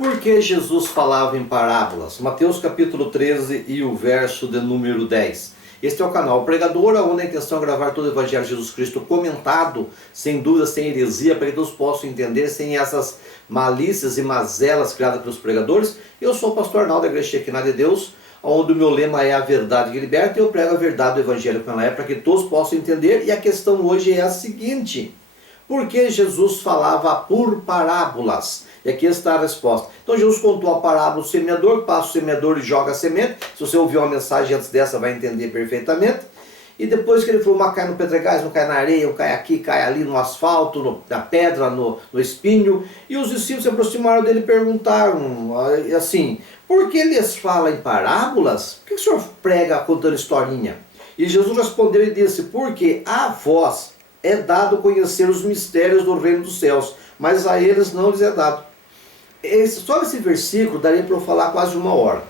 Por que Jesus falava em parábolas? Mateus capítulo 13 e o verso de número 10. Este é o canal Pregador, onde a intenção é gravar todo o Evangelho de Jesus Cristo comentado, sem dúvida, sem heresia, para que todos possam entender, sem essas malícias e mazelas criadas pelos pregadores. Eu sou o pastor Arnaldo da Igreja Shekinah de Deus, onde o meu lema é a verdade que liberta, e eu prego a verdade do Evangelho como ela é, para que todos possam entender. E a questão hoje é a seguinte: por que Jesus falava por parábolas? E aqui está a resposta. Então Jesus contou a parábola do semeador, passa o semeador e joga a semente. Se você ouviu uma mensagem antes dessa, vai entender perfeitamente. E depois que ele falou, uma cai no pedregais, não cai na areia, um cai aqui, cai ali no asfalto, na pedra, no espinho. E os discípulos se aproximaram dele e perguntaram assim: por que lhes fala em parábolas? Por que o senhor prega contando historinha? E Jesus respondeu e disse: porque a vós é dado conhecer os mistérios do reino dos céus, mas a eles não lhes é dado. Só esse versículo daria para eu falar quase uma hora.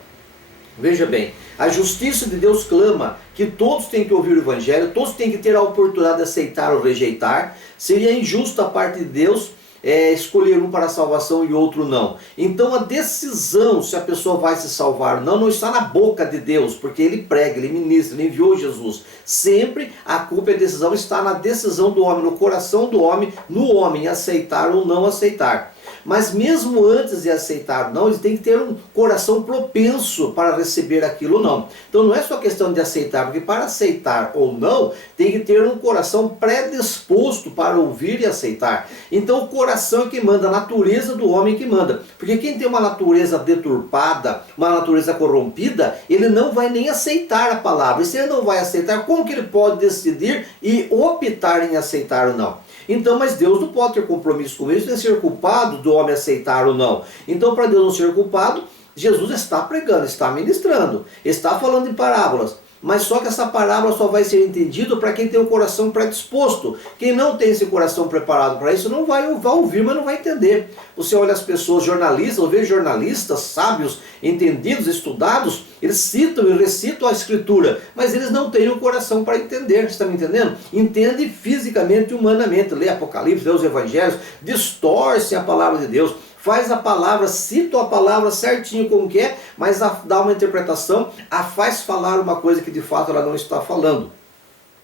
Veja bem, a justiça de Deus clama que todos têm que ouvir o Evangelho, todos têm que ter a oportunidade de aceitar ou rejeitar. Seria injusto a parte de Deus escolher um para a salvação e outro não. Então a decisão se a pessoa vai se salvar ou não está na boca de Deus, porque Ele prega, Ele ministra, Ele enviou Jesus. Sempre a culpa e a decisão está na decisão do homem, no coração do homem, no homem aceitar ou não aceitar. Mas mesmo antes de aceitar ou não, ele tem que ter um coração propenso para receber aquilo ou não. Então não é só questão de aceitar, porque para aceitar ou não, tem que ter um coração predisposto para ouvir e aceitar. Então o coração é que manda, a natureza do homem que manda. Porque quem tem uma natureza deturpada, uma natureza corrompida, ele não vai nem aceitar a palavra. E se ele não vai aceitar, como que ele pode decidir e optar em aceitar ou não? Então, mas Deus não pode ter compromisso com isso, nem ser culpado do homem aceitar ou não. Então, para Deus não ser culpado, Jesus está pregando, está ministrando, está falando em parábolas. Mas só que essa parábola só vai ser entendida para quem tem o coração predisposto. Quem não tem esse coração preparado para isso não vai ouvir, mas não vai entender. Você olha as pessoas jornalistas, ou vê jornalistas sábios, entendidos, estudados, eles citam e recitam a Escritura, mas eles não têm o coração para entender. Você está me entendendo? Entende fisicamente e humanamente, lê Apocalipse, lê os Evangelhos, distorce a palavra de Deus, faz a palavra, cita a palavra certinho como que é, mas dá uma interpretação, a faz falar uma coisa que de fato ela não está falando.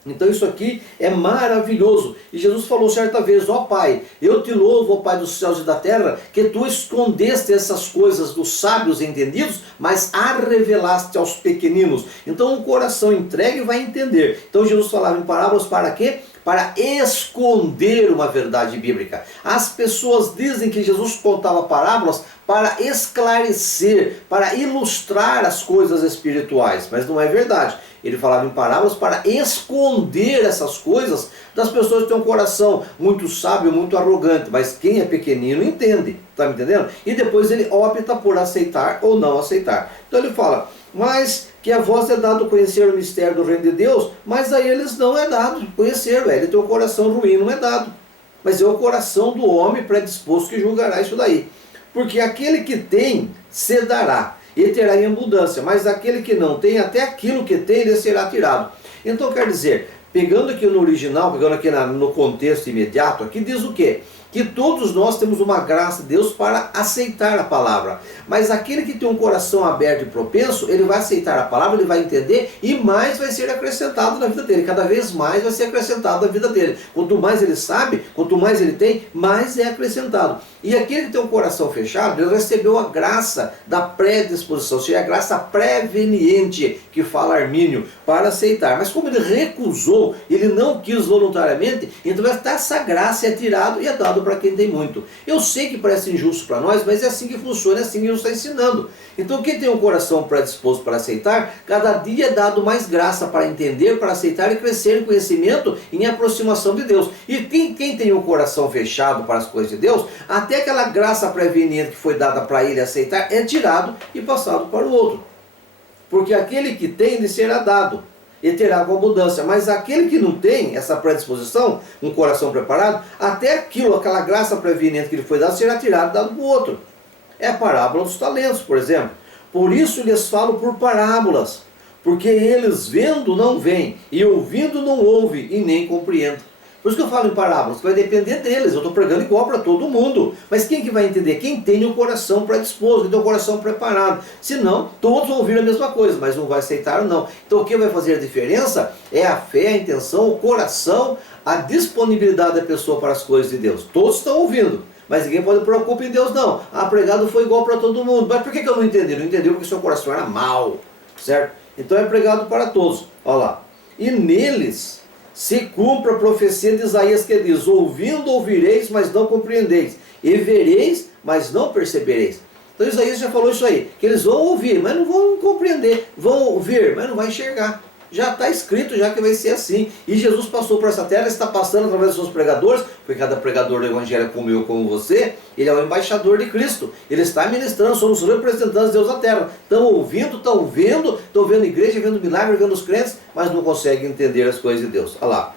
Então isso aqui é maravilhoso. E Jesus falou certa vez: ó Pai, eu te louvo, ó Pai dos céus e da terra, que tu escondeste essas coisas dos sábios entendidos, mas a revelaste aos pequeninos. Então o coração entregue vai entender. Então Jesus falava em parábolas para quê? Para esconder uma verdade bíblica. As pessoas dizem que Jesus contava parábolas para esclarecer, para ilustrar as coisas espirituais, mas não é verdade. Ele falava em parábolas para esconder essas coisas das pessoas que têm um coração muito sábio, muito arrogante, mas quem é pequenino entende, está me entendendo? E depois ele opta por aceitar ou não aceitar. Então ele fala: mas que a vós é dado conhecer o mistério do reino de Deus, mas a eles não é dado conhecer, ele tem um coração ruim, não é dado. Mas é o coração do homem predisposto que julgará isso daí. Porque aquele que tem, se dará, e terá em abundância, mas aquele que não tem, até aquilo que tem, lhe será tirado. Então quer dizer, pegando aqui no original, pegando aqui no contexto imediato, aqui diz o quê? Que todos nós temos uma graça de Deus para aceitar a palavra. Mas aquele que tem um coração aberto e propenso, ele vai aceitar a palavra, ele vai entender e mais vai ser acrescentado na vida dele. Cada vez mais vai ser acrescentado na vida dele. Quanto mais ele sabe, quanto mais ele tem, mais é acrescentado. E aquele que tem um coração fechado, ele recebeu a graça da predisposição, ou seja, a graça preveniente, que fala Armínio, para aceitar. Mas como ele recusou, ele não quis voluntariamente, então essa graça é tirada e é dado para quem tem muito. Eu sei que parece injusto para nós, mas é assim que funciona, é assim que Jesus está ensinando. Então quem tem um coração predisposto para aceitar, cada dia é dado mais graça para entender, para aceitar e crescer em conhecimento, em aproximação de Deus. E quem tem um coração fechado para as coisas de Deus, até aquela graça preveniente que foi dada para ele aceitar, é tirado e passado para o outro. Porque aquele que tem, lhe será dado, e terá com abundância. Mas aquele que não tem essa predisposição, um coração preparado, até aquela graça preveniente que lhe foi dada, será tirado e dado para o outro. É a parábola dos talentos, por exemplo. Por isso lhes falo por parábolas, porque eles vendo não veem, e ouvindo não ouvem, e nem compreendem. Por isso que eu falo em parábolas, que vai depender deles. Eu estou pregando igual para todo mundo. Mas quem que vai entender? Quem tem o coração predisposto, quem tem o coração preparado. Senão, todos vão ouvir a mesma coisa, mas não vai aceitar ou não. Então o que vai fazer a diferença é a fé, a intenção, o coração, a disponibilidade da pessoa para as coisas de Deus. Todos estão ouvindo. Mas ninguém pode preocupar em Deus não. Pregado foi igual para todo mundo. Mas por que eu não entendi? Não entendi porque seu coração era mau, certo? Então é pregado para todos. Olha lá. E neles se cumpre a profecia de Isaías que diz: ouvindo ouvireis, mas não compreendeis. E vereis, mas não percebereis. Então Isaías já falou isso aí. Que eles vão ouvir, mas não vão compreender. Vão ouvir, mas não vão enxergar. Já está escrito já que vai ser assim. E Jesus passou por essa terra, está passando através dos seus pregadores, porque cada pregador do Evangelho, como eu, como você, ele é o embaixador de Cristo. Ele está ministrando, somos os representantes de Deus na terra. Estão ouvindo, estão vendo igreja, vendo milagre, vendo os crentes, mas não conseguem entender as coisas de Deus. Olha lá.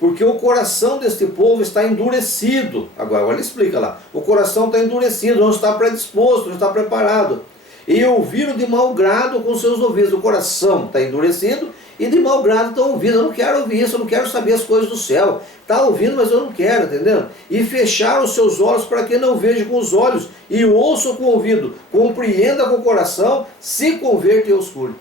Porque o coração deste povo está endurecido. Agora ele explica lá. O coração está endurecido, não está predisposto, não está preparado. E ouviram de mau grado com seus ouvidos. O coração está endurecido e de mau grado estão ouvindo. Eu não quero ouvir isso, eu não quero saber as coisas do céu. Está ouvindo, mas eu não quero, entendeu? E fecharam os seus olhos para que não veja com os olhos e ouça com o ouvido, compreenda com o coração, se converta e os cure.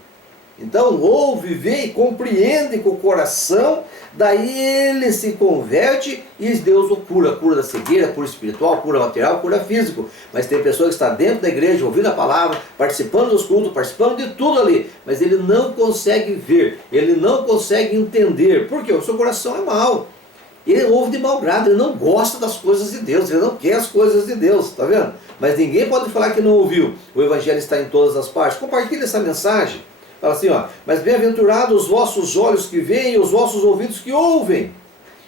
Então ouve, vê e compreende com o coração, daí ele se converte e Deus o cura. Cura da cegueira, cura espiritual, cura material, cura físico. Mas tem pessoa que está dentro da igreja, ouvindo a palavra, participando dos cultos, participando de tudo ali, mas ele não consegue ver, ele não consegue entender. Por quê? O seu coração é mau. Ele ouve de mau grado, ele não gosta das coisas de Deus, ele não quer as coisas de Deus, tá vendo? Mas ninguém pode falar que não ouviu. O evangelho está em todas as partes. Compartilhe essa mensagem. Fala assim, ó: mas bem-aventurados os vossos olhos que veem e os vossos ouvidos que ouvem.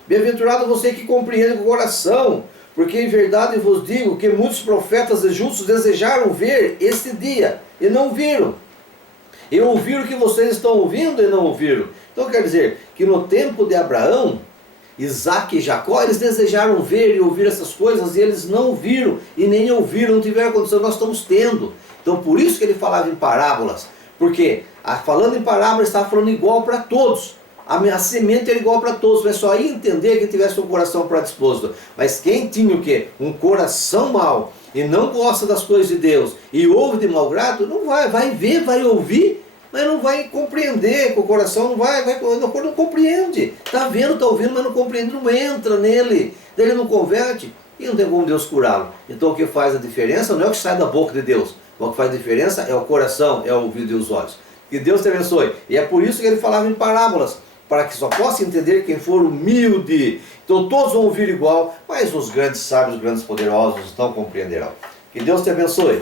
Bem-aventurado você que compreende com o coração, porque em verdade vos digo que muitos profetas e justos desejaram ver este dia e não viram. E ouviram o que vocês estão ouvindo e não ouviram. Então quer dizer que no tempo de Abraão, Isaac e Jacó, eles desejaram ver e ouvir essas coisas e eles não viram e nem ouviram, não tiveram condição. Nós estamos tendo. Então por isso que ele falava em parábolas. Porque falando em parábola, estava falando igual para todos. A semente era igual para todos, mas só ia entender quem tivesse um coração predisposto. Mas quem tinha o quê? Um coração mau e não gosta das coisas de Deus e ouve de mau grado, não vai ver, vai ouvir, mas não vai compreender com o coração, não compreende. Está vendo, está ouvindo, mas não compreende, não entra nele, daí ele não converte e não tem como Deus curá-lo. Então o que faz a diferença não é o que sai da boca de Deus. O que faz diferença é o coração, é o ouvido e os olhos. Que Deus te abençoe. E é por isso que ele falava em parábolas, para que só possa entender quem for humilde. Então todos vão ouvir igual, mas os grandes sábios, os grandes poderosos não compreenderão. Que Deus te abençoe.